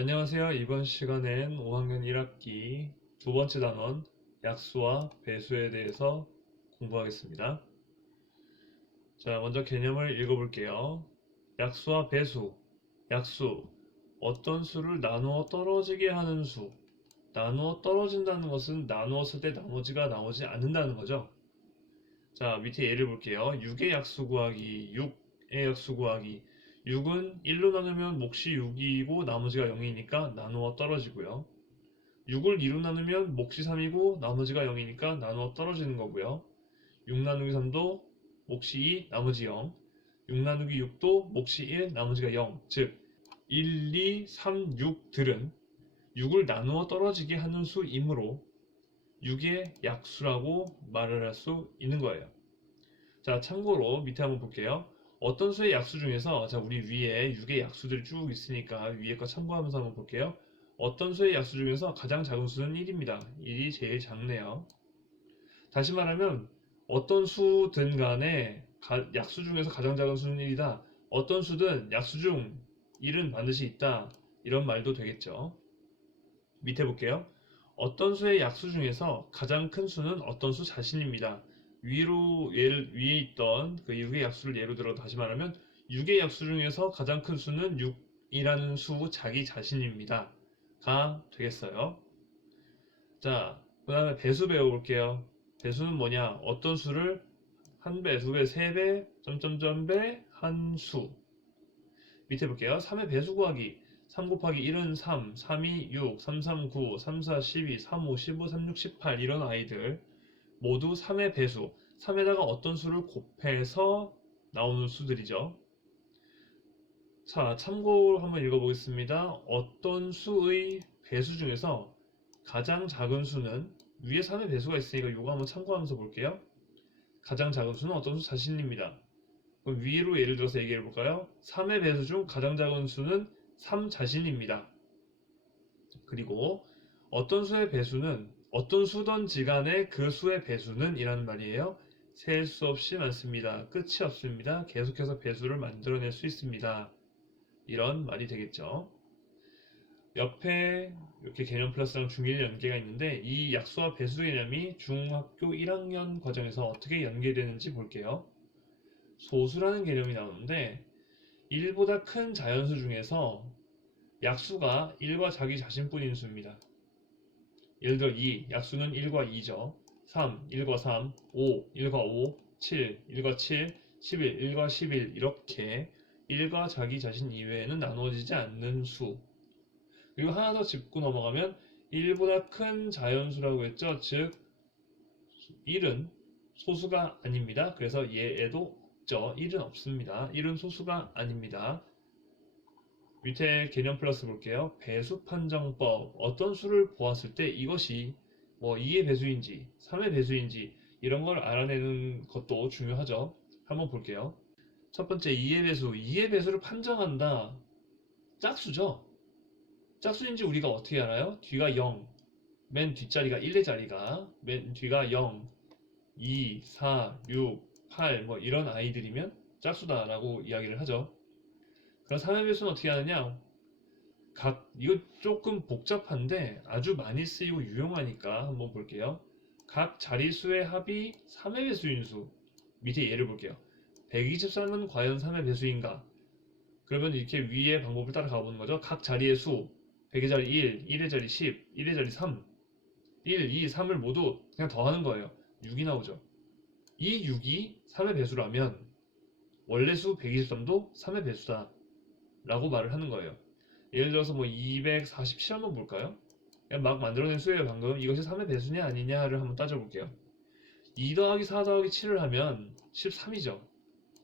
안녕하세요. 이번 시간엔 5학년 1학기 두 번째 단원 약수와 배수에 대해서 공부하겠습니다. 자, 먼저 개념을 읽어볼게요. 약수와 배수. 약수. 어떤 수를 나누어 떨어지게 하는 수. 나누어 떨어진다는 것은 나누었을 때 나머지가 나오지 않는다는 거죠. 자, 밑에 예를 볼게요. 6의 약수 구하기, 6의 약수 구하기. 6은 1로 나누면 몫이 6이고 나머지가 0이니까 나누어 떨어지고요. 6을 2로 나누면 몫이 3이고 나머지가 0이니까 나누어 떨어지는 거고요. 6 나누기 3도 몫이 2, 나머지 0. 6 나누기 6도 몫이 1, 나머지가 0. 즉 1, 2, 3, 6들은 6을 나누어 떨어지게 하는 수이므로 6의 약수라고 말을 할 수 있는 거예요. 자, 참고로 밑에 한번 볼게요. 어떤 수의 약수 중에서, 자, 우리 위에 6의 약수들이 쭉 있으니까 위에 거 참고하면서 한번 볼게요. 어떤 수의 약수 중에서 가장 작은 수는 1입니다. 1이 제일 작네요. 다시 말하면 어떤 수든 간에 약수 중에서 가장 작은 수는 1이다. 어떤 수든 약수 중 1은 반드시 있다. 이런 말도 되겠죠. 밑에 볼게요. 어떤 수의 약수 중에서 가장 큰 수는 어떤 수 자신입니다. 위에 있던 그 6의 약수를 예로 들어 다시 말하면 6의 약수 중에서 가장 큰 수는 6이라는 수 자기 자신입니다. 가 되겠어요. 자, 그 다음에 배수 배워볼게요. 배수는 뭐냐? 어떤 수를 한 배, 두 배, 세 배, 점점점 배, 한 수. 밑에 볼게요. 3의 배수 구하기. 3 곱하기 1은 3, 3이 6, 3, 3, 9, 3, 4, 12, 3, 5, 15, 3, 6, 18 이런 아이들 모두 3의 배수, 3에다가 어떤 수를 곱해서 나오는 수들이죠. 자, 참고로 한번 읽어보겠습니다. 어떤 수의 배수 중에서 가장 작은 수는 위에 3의 배수가 있으니까 이거 한번 참고하면서 볼게요. 가장 작은 수는 어떤 수 자신입니다. 그럼 위로 예를 들어서 얘기해 볼까요? 3의 배수 중 가장 작은 수는 3 자신입니다. 그리고 어떤 수의 배수는 어떤 수든지 간에 그 수의 배수는 이라는 말이에요. 셀 수 없이 많습니다. 끝이 없습니다. 계속해서 배수를 만들어낼 수 있습니다. 이런 말이 되겠죠. 옆에 이렇게 개념 플러스랑 중1 연계가 있는데 이 약수와 배수 개념이 중학교 1학년 과정에서 어떻게 연계되는지 볼게요. 소수라는 개념이 나오는데 1보다 큰 자연수 중에서 약수가 1과 자기 자신뿐인 수입니다. 예를 들어 2, 약수는 1과 2죠. 3, 1과 3, 5, 1과 5, 7, 1과 7, 11, 1과 11 이렇게 1과 자기 자신 이외에는 나누어지지 않는 수. 그리고 하나 더 짚고 넘어가면 1보다 큰 자연수라고 했죠. 즉 1은 소수가 아닙니다. 그래서 얘에도 없죠. 1은 없습니다. 1은 소수가 아닙니다. 밑에 개념 플러스 볼게요. 배수 판정법. 어떤 수를 보았을 때 이것이 뭐 2의 배수인지 3의 배수인지 이런 걸 알아내는 것도 중요하죠. 한번 볼게요. 첫 번째 2의 배수. 2의 배수를 판정한다. 짝수죠. 짝수인지 우리가 어떻게 알아요? 뒤가 0. 맨 뒷자리가 1의 자리가 맨 뒤가 0, 2, 4, 6, 8 뭐 이런 아이들이면 짝수다라고 이야기를 하죠. 그럼 3의 배수는 어떻게 하느냐? 이거 조금 복잡한데 아주 많이 쓰이고 유용하니까 한번 볼게요. 각 자리수의 합이 3의 배수인 수. 밑에 예를 볼게요. 123은 과연 3의 배수인가? 그러면 이렇게 위에 방법을 따라가 보는 거죠. 각 자리의 수. 100의 자리 1, 1의 자리 10, 1의 자리 3. 1, 2, 3을 모두 그냥 더하는 거예요. 6이 나오죠. 이 6이 3의 배수라면 원래 수 123도 3의 배수다 라고 말을 하는 거예요. 예를 들어서 뭐 247 한번 볼까요? 그냥 막 만들어낸 수예요. 방금 이것이 3의 배수냐 아니냐를 한번 따져볼게요. 2 더하기 4 더하기 7을 하면 13이죠.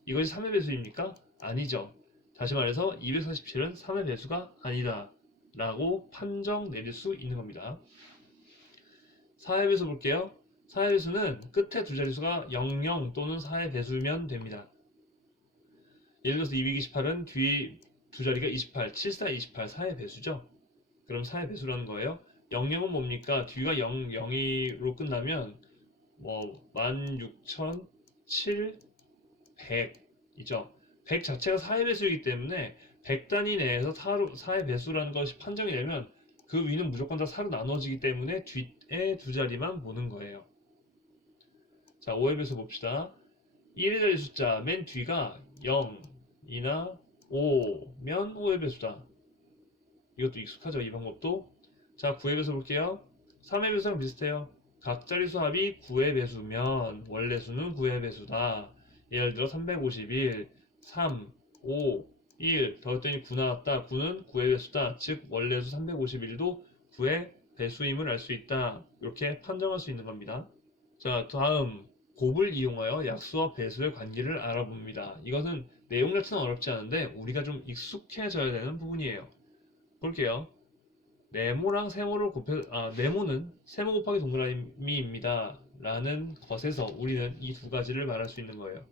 이것이 3의 배수입니까? 아니죠. 다시 말해서 247은 3의 배수가 아니다 라고 판정 내릴 수 있는 겁니다. 4의 배수 볼게요. 4의 배수는 끝에 두 자릿수가 00 또는 4의 배수면 됩니다. 예를 들어서 228은 뒤에 두 자리가 28, 74, 28, 4의 배수죠. 그럼 4의 배수라는 거예요. 00은 뭡니까? 뒤가 0, 0이로 끝나면 뭐 16,700이죠. 100 자체가 4의 배수이기 때문에 100단위 내에서 4의 배수라는 것이 판정이 되면 그 위는 무조건 다 4로 나눠지기 때문에 뒤에 두 자리만 보는 거예요. 자, 5의 배수 봅시다. 1의 자리 숫자 맨 뒤가 0이나 5면 5의 배수다. 이것도 익숙하죠, 이 방법도. 자, 9의 배수 볼게요. 3의 배수랑 비슷해요. 각 자리수 합이 9의 배수면 원래 수는 9의 배수다. 예를 들어 351, 3, 5, 1 더했더니 9 나왔다. 9는 9의 배수다. 즉 원래 수 351도 9의 배수임을 알 수 있다. 이렇게 판정할 수 있는 겁니다. 자, 다음 곱을 이용하여 약수와 배수의 관계를 알아봅니다. 이것은 내용 자체는 어렵지 않은데 우리가 좀 익숙해져야 되는 부분이에요. 볼게요. 네모랑 세모를 네모는 세모 곱하기 동그라미입니다. 라는 것에서 우리는 이 두 가지를 말할 수 있는 거예요.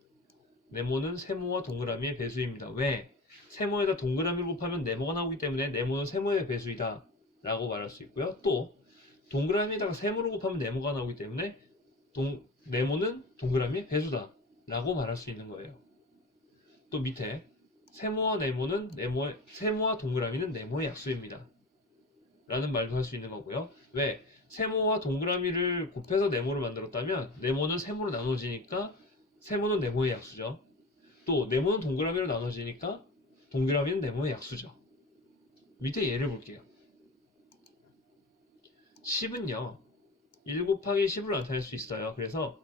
네모는 세모와 동그라미의 배수입니다. 왜? 세모에다 동그라미를 곱하면 네모가 나오기 때문에 네모는 세모의 배수이다 라고 말할 수 있고요. 또 동그라미에다가 세모를 곱하면 네모가 나오기 때문에 네모는 동그라미의 배수다 라고 말할 수 있는 거예요. 또 밑에 세모와 동그라미는 네모의 약수입니다 라는 말도 할 수 있는 거고요. 왜? 세모와 동그라미를 곱해서 네모를 만들었다면 네모는 세모로 나눠지니까 세모는 네모의 약수죠. 또 네모는 동그라미로 나눠지니까 동그라미는 네모의 약수죠. 밑에 예를 볼게요. 10은요 1 곱하기 10으로 나타낼 수 있어요. 그래서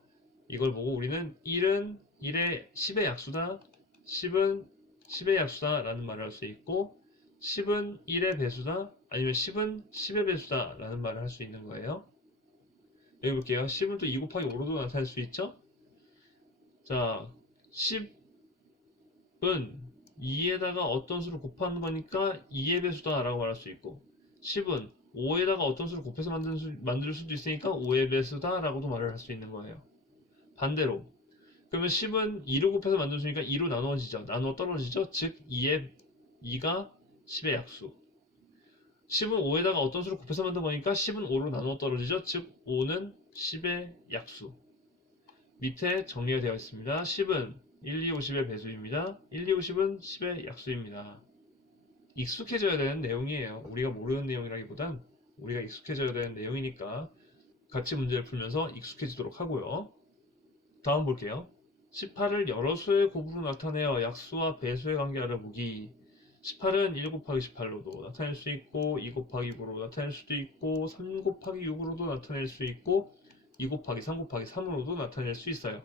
이걸 보고 우리는 1은 10의 약수다, 10은 10의 약수다 라는 말을 할 수 있고 10은 1의 배수다, 아니면 10은 10의 배수다 라는 말을 할 수 있는 거예요. 여기 볼게요. 10은 또 2 곱하기 5로도 나타낼 수 있죠. 자, 10은 2에다가 어떤 수를 곱하는 거니까 2의 배수다 라고 말할 수 있고 10은 5에다가 어떤 수를 곱해서 만들 수도 있으니까 5의 배수다 라고도 말을 할 수 있는 거예요. 반대로 그러면 10은 2를 곱해서 만들 수 있으니까 2로 나누어 떨어지죠. 즉 2가 10의 약수. 10은 5에다가 어떤 수를 곱해서 만든 거니까 10은 5로 나누어 떨어지죠. 즉 5는 10의 약수. 밑에 정리가 되어 있습니다. 10은 1, 2, 5, 10의 배수입니다. 1, 2, 5, 10은 10의 약수입니다. 익숙해져야 되는 내용이에요. 우리가 모르는 내용이라기보단 우리가 익숙해져야 되는 내용이니까 같이 문제를 풀면서 익숙해지도록 하고요. 다음 볼게요. 18을 여러 수의 곱으로 나타내어 약수와 배수의 관계 알아보기. 18은 1 곱하기 18로도 나타낼 수 있고 2 곱하기 9로 나타낼 수도 있고 3 곱하기 6으로도 나타낼 수 있고 2 곱하기 3 곱하기 3으로도 나타낼 수 있어요.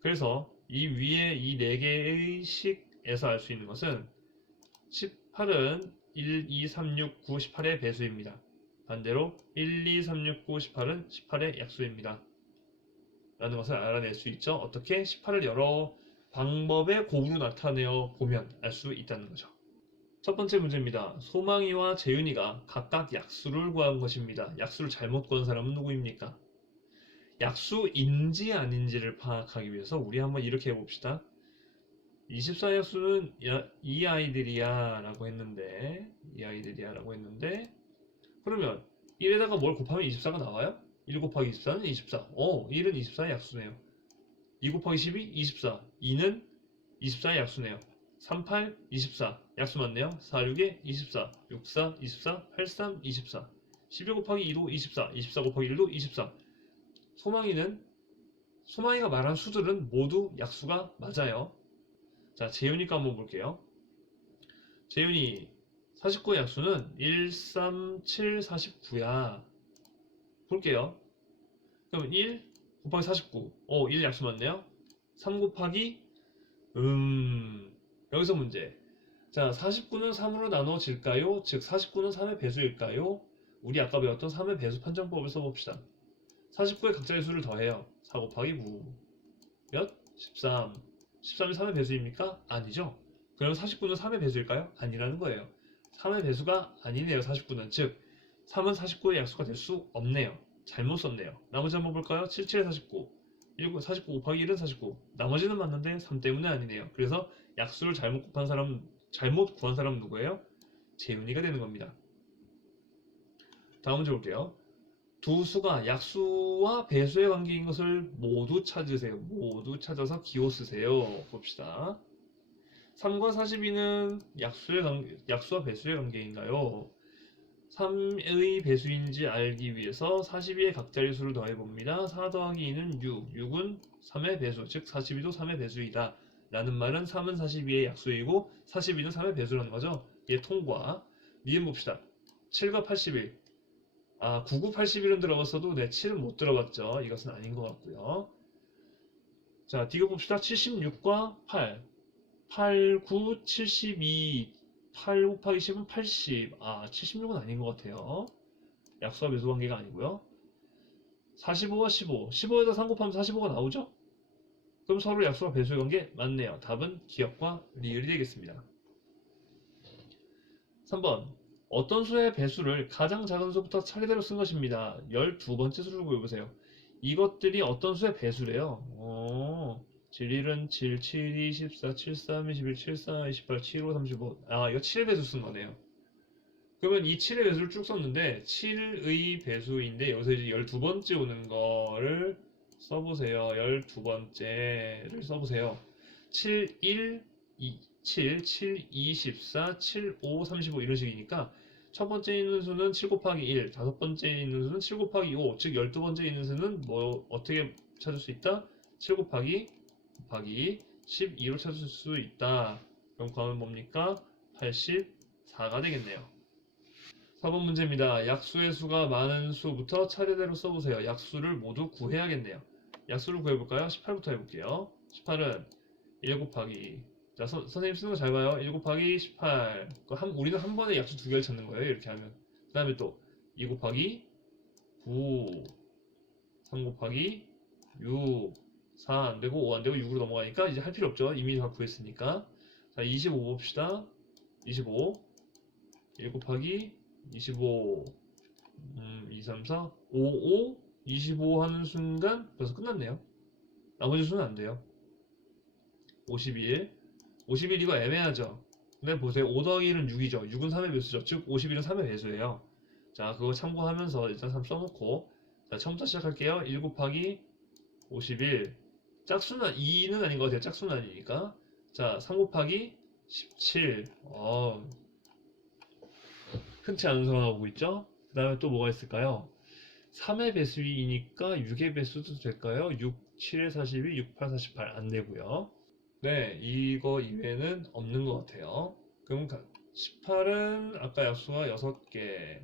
그래서 이 위에 이 4개의 식에서 알 수 있는 것은 18은 1, 2, 3, 6, 9, 18의 배수입니다. 반대로 1, 2, 3, 6, 9, 18은 18의 약수입니다. 라는 것을 알아낼 수 있죠. 어떻게? 18을 여러 방법의 곱으로 나타내어 보면 알 수 있다는 거죠. 첫 번째 문제입니다. 소망이와 재윤이가 각각 약수를 구한 것입니다. 약수를 잘못 구한 사람은 누구입니까? 약수인지 아닌지를 파악하기 위해서 우리 한번 이렇게 해봅시다. 24약수는 이 아이들이야 라고 했는데 그러면 1에다가 뭘 곱하면 24가 나와요? 1 곱하기 24는 24. 1은 24의 약수네요. 2 곱하기 12, 24. 2는 24의 약수네요. 3, 8, 24. 약수 맞네요. 4, 6에 24. 6, 4, 24. 8, 3, 24. 12 곱하기 2도 24. 24 곱하기 1도 24. 소망이가 말한 수들은 모두 약수가 맞아요. 자, 재윤이 거 한번 볼게요. 재윤이 49의 약수는 1, 3, 7, 49야. 볼게요. 그럼 1 곱하기 49. 1 약수 맞네요. 3 곱하기 여기서 문제. 자, 49는 3으로 나눠질까요? 즉 49는 3의 배수일까요? 우리 아까 배웠던 3의 배수 판정법을 써봅시다. 49의 각자의 수를 더해요. 4 곱하기 9 몇? 13. 13이 3의 배수입니까? 아니죠. 그럼 49는 3의 배수일까요? 아니라는 거예요. 3의 배수가 아니네요. 49는. 즉 3은 49의 약수가 될 수 없네요. 잘못 썼네요. 나머지 한번 볼까요? 7, 7에 49. 49 곱하기 1은 49. 나머지는 맞는데 3 때문에 아니네요. 그래서 약수를 잘못 구한 사람은 누구예요? 재윤이가 되는 겁니다. 다음 문제 볼게요. 두 수가 약수와 배수의 관계인 것을 모두 찾으세요. 모두 찾아서 기호 쓰세요. 봅시다. 3과 42는 약수와 배수의 관계인가요? 3의 배수인지 알기 위해서 42의 각자리수를 더해봅니다. 4 더하기 2는 6, 6은 3의 배수, 즉 42도 3의 배수이다. 라는 말은 3은 42의 약수이고 42는 3의 배수라는 거죠. 얘 통과. 니은 봅시다. 7과 81. 99, 81은 들어봤어도 7은 못 들어봤죠. 이것은 아닌 것 같고요. 자, 디귿 봅시다. 76과 8. 8, 9, 72. 8 곱하기 10은 80. 76은 아닌 것 같아요. 약수와 배수 관계가 아니고요. 45와 15. 15에다 3 곱하면 45가 나오죠? 그럼 서로 약수와 배수의 관계 맞네요. 답은 기역과 리을이 되겠습니다. 3번. 어떤 수의 배수를 가장 작은 수부터 차례대로 쓴 것입니다. 12번째 수를 구해보세요. 이것들이 어떤 수의 배수래요? 7, 1은 7, 7, 2, 14, 7, 3, 21, 7, 4, 28, 7, 5, 35. 이거 7의 배수 쓴 거네요. 그러면 이 7의 배수를 쭉 썼는데 7의 배수인데 여기서 이제 12번째 오는 거를 써보세요. 12번째를 써보세요. 7, 1, 2, 7, 7, 2, 14, 7, 5, 35 이런 식이니까 첫 번째 있는 수는 7 곱하기 1, 다섯 번째 있는 수는 7 곱하기 5, 즉 12번째 있는 수는 뭐 어떻게 찾을 수 있다? 7 곱하기 12로 찾을 수 있다. 그럼 구하면 뭡니까? 84가 되겠네요. 4번 문제입니다. 약수의 수가 많은 수부터 차례대로 써보세요. 약수를 모두 구해야겠네요. 약수를 구해볼까요? 18부터 해볼게요. 18은 1 곱하기 자, 선생님 쓰는 거 잘 봐요. 1 곱하기 18 우리는 한 번에 약수 두 개를 찾는 거예요. 이렇게 하면 그 다음에 또 2 곱하기 9 3 곱하기 6 4 안되고 5 안되고 6으로 넘어가니까 이제 할 필요 없죠. 이미 다 구했으니까. 자, 25 봅시다. 25 1 곱하기 25 2, 3, 4, 5, 5, 25 하는 순간 벌써 끝났네요. 나머지 수는 안 돼요. 51 이거 애매하죠. 근데 보세요. 5 더하기 1은 6이죠. 6은 3의 배수죠. 즉 51은 3의 배수예요. 자, 그거 참고하면서 일단 3 써놓고 자, 처음부터 시작할게요. 1 곱하기 51 짝수는 2는 아닌 것 같아요. 짝수는 아니니까. 자, 3 곱하기 17 흔치 않은 수가 나오고 있죠. 그 다음에 또 뭐가 있을까요? 3의 배수이니까 6의 배수도 될까요? 6, 7에 42, 6, 8, 48 안 되고요. 네, 이거 이외에는 없는 것 같아요. 그럼 18은 아까 약수가 6개,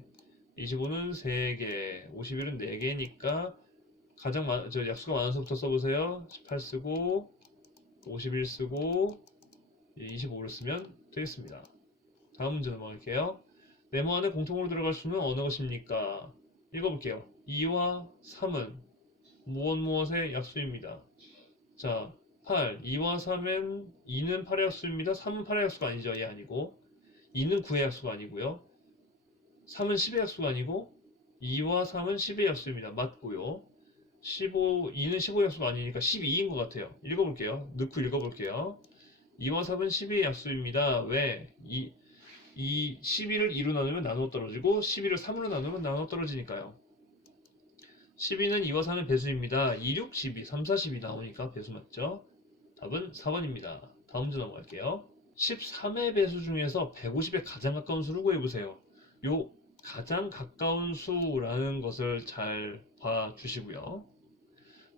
25는 3개, 51은 4개니까 가장 약수가 많은 수부터 써보세요. 18 쓰고 51 쓰고 25를 쓰면 되겠습니다. 다음 문제 넘어갈게요. 네모 안에 공통으로 들어갈 수는 어느 것입니까? 읽어볼게요. 2와 3은 무엇의 약수입니다. 자, 8. 2와 3은 2는 8의 약수입니다. 3은 8의 약수가 아니죠. 얘 아니고. 2는 9의 약수가 아니고요. 3은 10의 약수가 아니고 2와 3은 10의 약수입니다. 맞고요. 2는 15의 약수가 아니니까 12인 것 같아요. 읽어볼게요. 넣고 읽어볼게요. 2와 3은 12의 약수입니다. 왜? 12를 2로 나누면 나누어 떨어지고 12를 3으로 나누면 나누어 떨어지니까요. 12는 2와 4는 배수입니다. 2, 6, 12, 3, 4, 12 나오니까 배수 맞죠? 답은 4번입니다. 다음 문제 넘어갈게요. 13의 배수 중에서 150에 가장 가까운 수를 구해보세요. 요 가장 가까운 수라는 것을 잘 봐주시고요.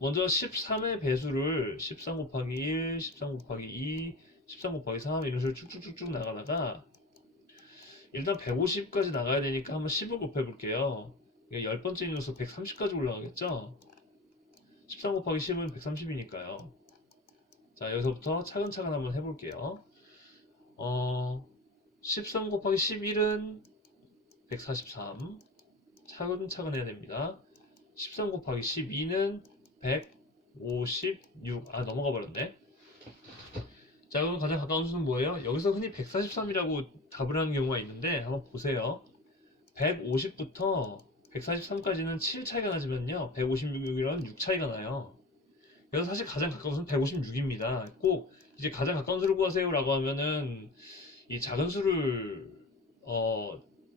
먼저 13의 배수를 13 곱하기 1, 13 곱하기 2, 13 곱하기 3 이런 식으로 쭉쭉쭉쭉 나가다가 일단 150까지 나가야 되니까 한번 10을 곱해볼게요. 10번째 있는 수 130까지 올라가겠죠? 13 곱하기 10은 130이니까요. 자, 여기서부터 차근차근 한번 해볼게요. 13 곱하기 11은 143. 차근차근 해야 됩니다. 13 곱하기 12는 156. 넘어가 버렸네. 자, 그럼 가장 가까운 수는 뭐예요? 여기서 흔히 143이라고 답을 하는 경우가 있는데 한번 보세요. 150부터 143까지는 7 차이가 나지만요. 156이랑 6 차이가 나요. 그래서 사실 가장 가까운 수는 156입니다. 꼭 이제 가장 가까운 수를 구하세요 라고 하면은 이 작은 수를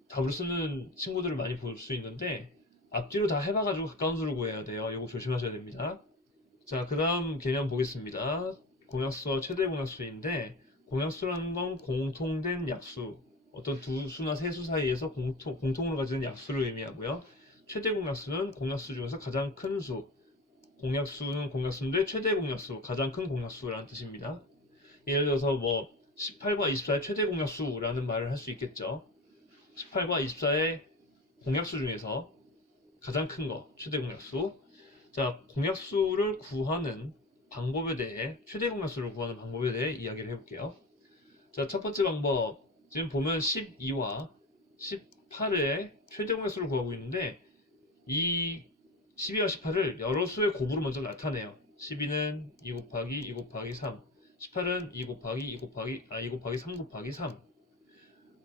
답을 쓰는 친구들을 많이 볼 수 있는데 앞뒤로 다 해봐가지고 가까운 수를 구해야 돼요. 이거 조심하셔야 됩니다. 자, 그 다음 개념 보겠습니다. 공약수와 최대 공약수인데 공약수라는 건 공통된 약수, 어떤 두 수나 세 수 사이에서 공통으로 가지는 약수를 의미하고요. 최대 공약수는 공약수 중에서 가장 큰 수, 공약수는 공약수인데 최대 공약수, 가장 큰 공약수라는 뜻입니다. 예를 들어서 뭐 18과 24의 최대 공약수라는 말을 할 수 있겠죠. 18과 24의 공약수 중에서 가장 큰 거, 최대 공약수. 자, 공약수를 구하는 방법에 대해, 최대 공약수를 구하는 방법에 대해 이야기를 해볼게요. 자, 첫 번째 방법. 지금 보면 12와 18의 최대 공약수를 구하고 있는데, 이 12와 18을 여러 수의 곱으로 먼저 나타내요. 12는 2 곱하기 2 곱하기 3, 18은 2 곱하기 2 곱하기 3 곱하기 3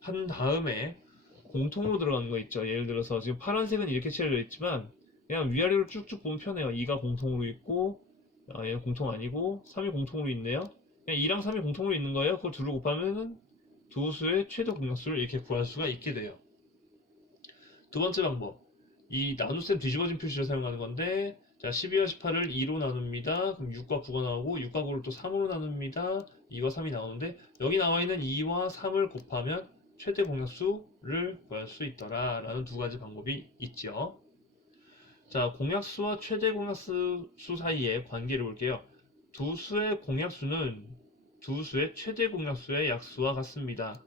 한 다음에 공통으로 들어가는 거 있죠. 예를 들어서 지금 파란색은 이렇게 칠해져 있지만 그냥 위아래로 쭉쭉 보면 편해요. 2가 공통으로 있고 얘는 공통 아니고 3이 공통으로 있네요. 그냥 2랑 3이 공통으로 있는 거예요. 그걸 둘로 곱하면은 두 수의 최대 공약수를 이렇게 구할 수가 있게 돼요. 두 번째 방법. 이 나눗셈 뒤집어진 표시를 사용하는 건데, 자, 12와 18을 2로 나눕니다. 그럼 6과 9가 나오고 6과 9를 또 3으로 나눕니다. 2와 3이 나오는데 여기 나와 있는 2와 3을 곱하면 최대 공약수를 구할 수 있더라 라는 두 가지 방법이 있죠. 자, 공약수와 최대 공약수 사이의 관계를 볼게요. 두 수의 공약수는 두 수의 최대 공약수의 약수와 같습니다.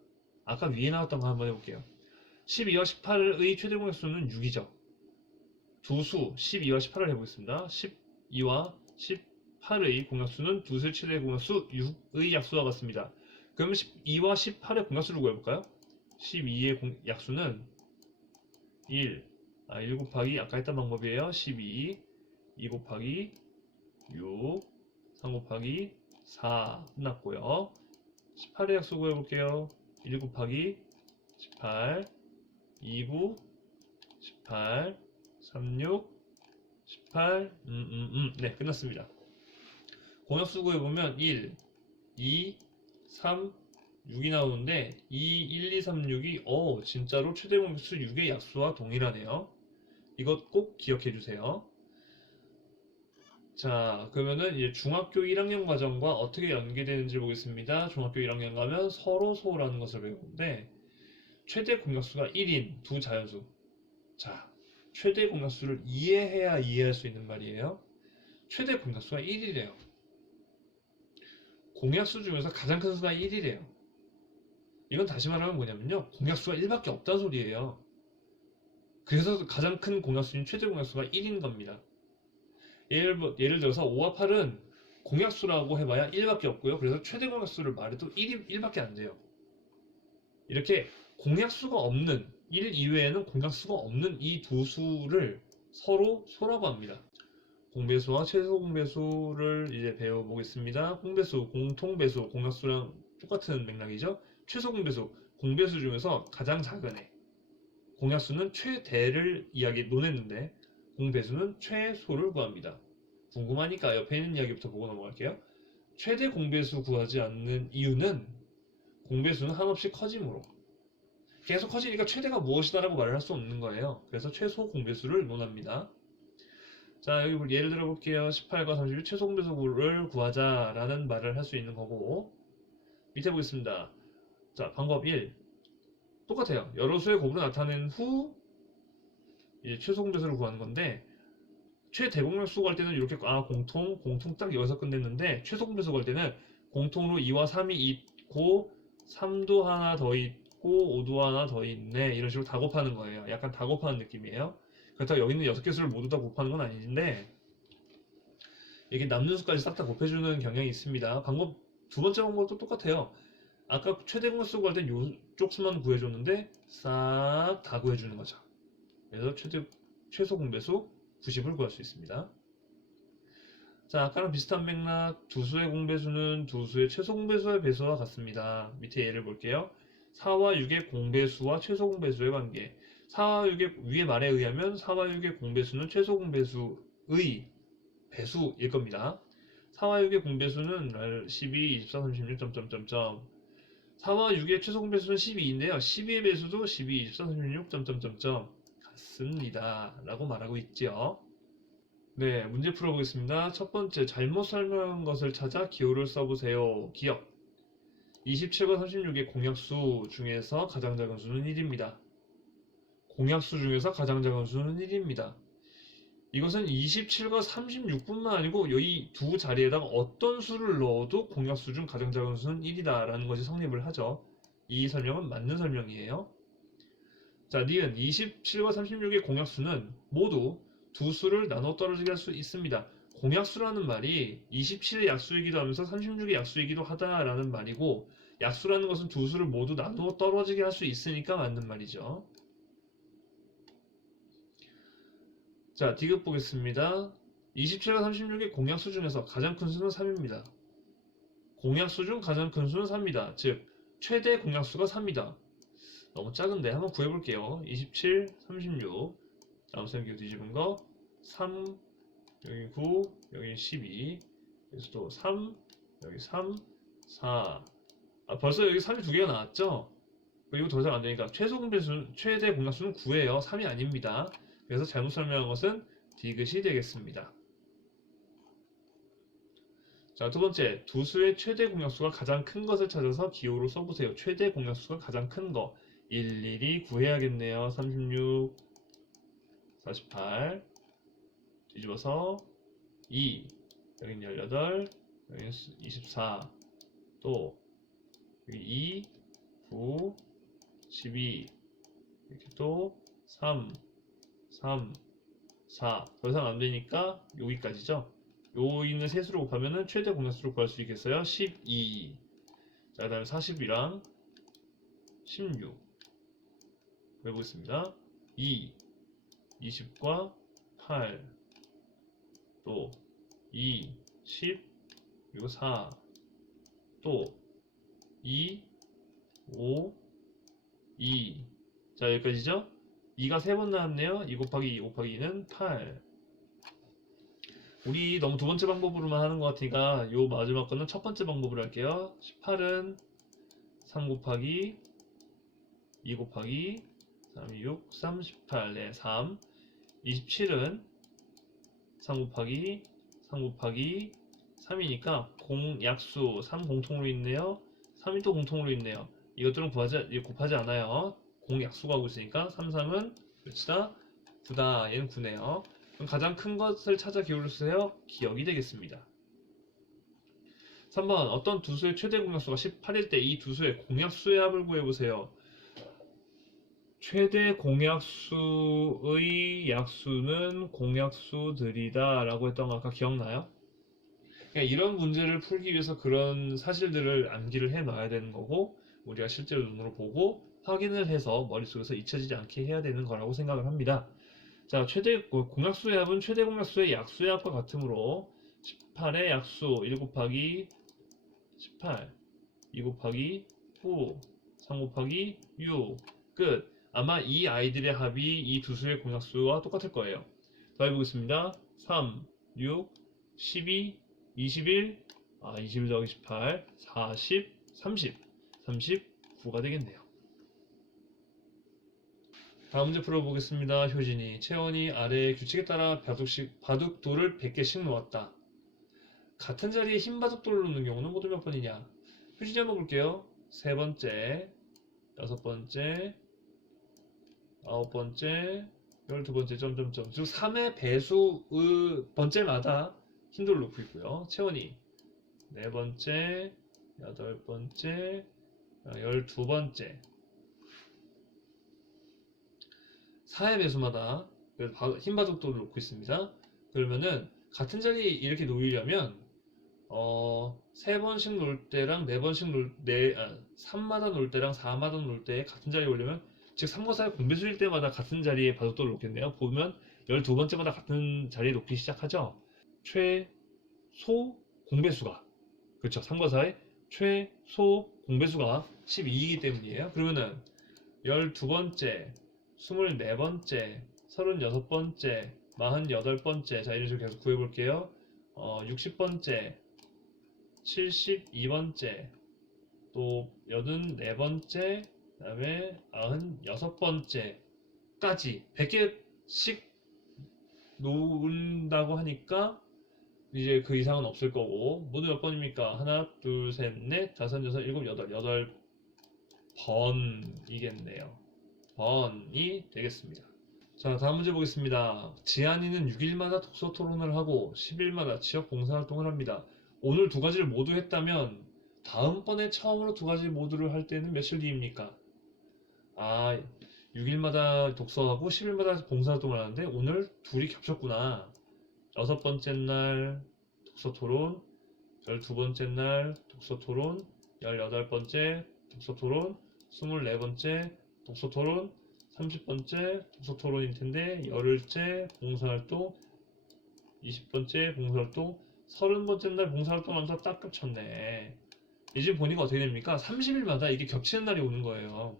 아까 위에 나왔던 거 한번 해볼게요. 12와 18의 최대 공약수는 6이죠. 두 수 12와 18을 해보겠습니다. 12와 18의 공약수는 두 수의 최대 공약수 6의 약수와 같습니다. 그러면 12와 18의 공약수를 구해볼까요? 12의 약수는 1 곱하기 아까 했던 방법이에요. 12, 2 곱하기 6, 3 곱하기 4 끝났고요. 18의 약수 구해볼게요. 1 곱하기 18, 2, 9, 18, 3, 6, 18, 네, 끝났습니다. 공약수 구해보면 1, 2, 3, 6이 나오는데 2, 1, 2, 3, 6이 진짜로 최대 공약수 6의 약수와 동일하네요. 이것 꼭 기억해 주세요. 자, 그러면은 이제 중학교 1학년 과정과 어떻게 연계되는지 보겠습니다. 중학교 1학년 가면 서로소라는 것을 배우는데 최대 공약수가 1인 두 자연수. 자, 최대 공약수를 이해해야 이해할 수 있는 말이에요. 최대 공약수가 1이래요. 공약수 중에서 가장 큰 수가 1이래요. 이건 다시 말하면 뭐냐면요. 공약수가 1밖에 없다는 소리예요. 그래서 가장 큰 공약수인 최대 공약수가 1인 겁니다. 예를 들어서 5와 8은 공약수라고 해봐야 1밖에 없고요. 그래서 최대 공약수를 말해도 1밖에 안 돼요. 이렇게 공약수가 없는 1 이외에는 공약수가 없는 이 두 수를 소라고 합니다. 공배수와 최소 공배수를 이제 배워보겠습니다. 공배수, 공통배수, 공약수랑 똑같은 맥락이죠. 최소 공배수, 공배수 중에서 가장 작은 애. 공약수는 최대를 논했는데 공배수는 최소를 구합니다. 궁금하니까 옆에 있는 이야기부터 보고 넘어갈게요. 최대 공배수 구하지 않는 이유는 공배수는 한없이 커지므로. 계속 커지니까 최대가 무엇이다라고 말을 할 수 없는 거예요. 그래서 최소 공배수를 논합니다. 자, 여기 예를 들어 볼게요. 18과 31 최소 공배수를 구하자라는 말을 할 수 있는 거고, 밑에 보겠습니다. 자, 방법 1. 똑같아요. 여러 수의 곱으로 나타낸 후 이제 최소 공배수를 구하는 건데, 최대공약수 구할 때는 이렇게 공통 딱 여기서 끝냈는데 최소 공배수 구할 때는 공통으로 2와 3이 있고 3도 하나 더 있고 5도 하나 더 있네 이런 식으로 다 곱하는 거예요. 약간 다 곱하는 느낌이에요. 그렇다고 여기 있는 6개 수를 모두 다 곱하는 건 아닌데 이게 남는 수까지 싹 다 곱해주는 경향이 있습니다. 두 번째 방법도 똑같아요. 아까 최대 공약수 구할 땐 이쪽 수만 구해줬는데 싹 다 구해주는 거죠. 그래서 최소 공배수 90을 구할 수 있습니다. 자, 아까랑 비슷한 맥락 두 수의 공배수는 두 수의 최소 공배수의 배수와 같습니다. 밑에 예를 볼게요. 4와 6의 공배수와 최소 공배수의 관계. 4와 6의 위의 말에 의하면 4와 6의 공배수는 최소 공배수의 배수일 겁니다. 4와 6의 공배수는 12, 24, 36, 4와 6의 최소 공배수는 12인데요. 12의 배수도 12, 24, 36, 같습니다. 라고 말하고 있죠. 네, 문제 풀어보겠습니다. 첫 번째, 잘못 설명한 것을 찾아 기호를 써보세요. 기억. 27과 36의 공약수 중에서 가장 작은 수는 1입니다. 공약수 중에서 가장 작은 수는 1입니다. 이것은 27과 36뿐만 아니고 이 두 자리에다가 어떤 수를 넣어도 공약수 중 가장 작은 수는 1이다 라는 것이 성립을 하죠. 이 설명은 맞는 설명이에요. 자, 니은 27과 36의 공약수는 모두 두 수를 나눠 떨어지게 할 수 있습니다. 공약수라는 말이 27의 약수이기도 하면서 36의 약수이기도 하다라는 말이고, 약수라는 것은 두 수를 모두 나누어 떨어지게 할 수 있으니까 맞는 말이죠. 자, 디귿 보겠습니다. 27과 36의 공약수 중에서 가장 큰 수는 3입니다. 공약수 중 가장 큰 수는 3입니다. 즉, 최대 공약수가 3입니다. 너무 작은데 한번 구해볼게요. 27, 36 나눗셈기호 뒤집은 거 3, 여기 9, 여기 12 그래서 또 3, 여기 3, 4 벌써 여기 3이 두 개가 나왔죠? 그리고 더 이상 안 되니까 최대 공약수는 9예요. 3이 아닙니다. 그래서 잘못 설명한 것은 디귿이 되겠습니다. 자, 두 번째, 두 수의 최대 공약수가 가장 큰 것을 찾아서 기호로 써보세요. 최대 공약수가 가장 큰 거 일일이 구해야겠네요. 36, 48 뒤집어서 2, 여긴 18, 여긴 24, 또 여기 2, 9, 12 이렇게 또 3, 3, 4 더 이상 안 되니까 여기까지죠. 요 있는 세 수를 곱하면은 최대 공약수를 구할 수 있겠어요. 12. 자, 그 다음에 40이랑 16 해보겠습니다. 2, 20과 8, 또 2, 10, 그리고 4, 또 2, 5, 2. 자, 여기까지죠? 2가 3번 나왔네요. 2 곱하기 2 곱하기 2는 8. 우리 너무 두 번째 방법으로만 하는 것 같으니까 요 마지막 거는 첫 번째 방법으로 할게요. 18은 3 곱하기 2 곱하기 3, 6, 38, 네, 3. 27은 3 곱하기 3 곱하기 3이니까 공약수 3 공통으로 있네요. 3이 또 공통으로 있네요. 이것들은 곱하지 않아요. 공약수가 하고 있으니까 3, 3은 몇이다? 9다. 얘는 9네요. 그럼 가장 큰 것을 찾아 기호를 쓰세요. 기억이 되겠습니다. 3번 어떤 두 수의 최대 공약수가 18일 때 이 두 수의 공약수의 합을 구해보세요. 최대 공약수의 약수는 공약수들이다 라고 했던 거 아까 기억나요? 그러니까 이런 문제를 풀기 위해서 그런 사실들을 암기를 해 놔야 되는 거고, 우리가 실제로 눈으로 보고 확인을 해서 머릿속에서 잊혀지지 않게 해야 되는 거라고 생각을 합니다. 자, 공약수의 합은 최대 공약수의 약수의 합과 같으므로 18의 약수 1 곱하기 18, 2 곱하기 9, 3 곱하기 6 끝. 아마 이 아이들의 합이 이 두 수의 공약수와 똑같을 거예요. 더 해보겠습니다. 3, 6, 12, 21, 21 더하기 18, 40, 30, 39가 되겠네요. 다음 문제 풀어보겠습니다. 효진이, 채원이 아래의 규칙에 따라 바둑돌을 100개씩 놓았다. 같은 자리에 흰 바둑돌을 놓는 경우는 모두 몇 번이냐? 효진이 한번 볼게요. 세 번째, 여섯 번째, 아홉 번째, 12번째, 점점점. 즉 3의 배수의 번째마다 흰 돌을 놓고 있고요. 채원이 네 번째, 여덟 번째, 12번째. 4의 배수마다 흰 바둑돌을 놓고 있습니다. 그러면은 같은 자리에 이렇게 놓으려면 3번씩 놓을 때랑 3마다 놓을 때랑 4마다 놓을 때 같은 자리에 오려면, 즉 3과 4의 공배수일 때마다 같은 자리에 바둑돌을 놓겠네요. 보면 12번째마다 같은 자리에 놓기 시작하죠. 최소 공배수가, 그렇죠, 3과 4의 최소 공배수가 12이기 때문이에요. 그러면은 12번째, 24번째, 36번째, 48번째, 자 이런 식으로 계속 구해볼게요. 60번째, 72번째, 또 84번째, 그 다음에 96번째까지 100개씩 놓는다고 하니까 이제 그 이상은 없을 거고 모두 몇 번입니까? 하나, 둘, 셋, 넷, 다섯, 여섯, 일곱, 여덟. 8번이겠네요. 번이 되겠습니다. 자, 다음 문제 보겠습니다. 지한이는 6일마다 독서 토론을 하고 10일마다 지역 봉사활동을 합니다. 오늘 두 가지를 모두 했다면 다음번에 처음으로 두 가지 모두를 할 때는 며칠 뒤입니까? 아, 6일마다 독서하고 10일마다 봉사활동을 하는데 오늘 둘이 겹쳤구나. 6번째 날 독서 토론, 12번째 날 독서 토론, 18번째 독서 토론, 24번째 독서 토론, 30번째 독서 토론일 텐데 열흘째 봉사활동, 20번째 봉사활동, 30번째 날 봉사활동 하면서 딱 겹쳤네. 이제 보니까 어떻게 됩니까? 30일마다 이게 겹치는 날이 오는 거예요.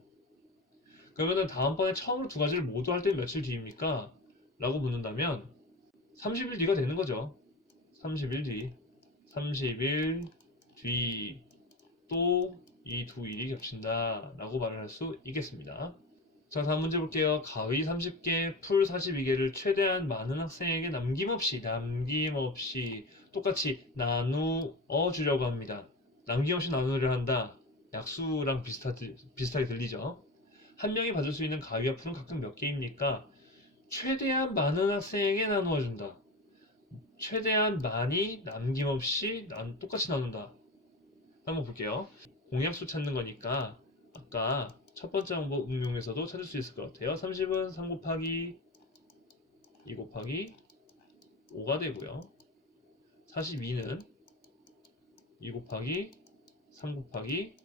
그러면은 다음번에 처음으로 두 가지를 모두 할 때 며칠 뒤입니까? 라고 묻는다면 30일 뒤가 되는 거죠. 30일 뒤. 30일 뒤 또 이 두 일이 겹친다 라고 말을 할 수 있겠습니다. 자, 다음 문제 볼게요. 가위 30개, 풀 42개를 최대한 많은 학생에게 남김없이 똑같이 나누어 주려고 합니다. 남김없이 나누려 한다. 약수랑 비슷하게 들리죠? 한 명이 받을 수 있는 가위와 풀은 각각 몇 개입니까? 최대한 많은 학생에게 나누어 준다. 최대한 많이 남김없이 똑같이 나눈다. 한번 볼게요. 공약수 찾는 거니까 아까 첫 번째 방법 응용에서도 찾을 수 있을 것 같아요. 30은 3 곱하기 2 곱하기 5가 되고요. 42는 2 곱하기 3 곱하기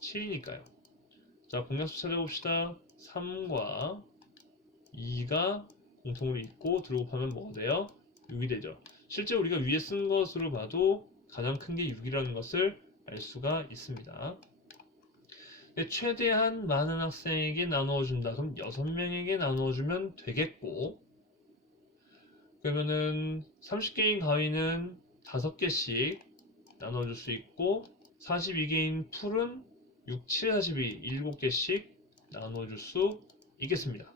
7이니까요. 자, 공약수 찾아봅시다. 3과 2가 공통으로 있고 둘 곱하면 뭐가 돼요? 6이 되죠. 실제 우리가 위에 쓴 것으로 봐도 가장 큰 게 6이라는 것을 알 수가 있습니다. 최대한 많은 학생에게 나누어준다. 그럼 6명에게 나누어주면 되겠고, 그러면은 30개인 가위는 5개씩 나눠줄 수 있고, 42개인 풀은 6, 7, 42, 7개씩 나눠줄 수 있겠습니다.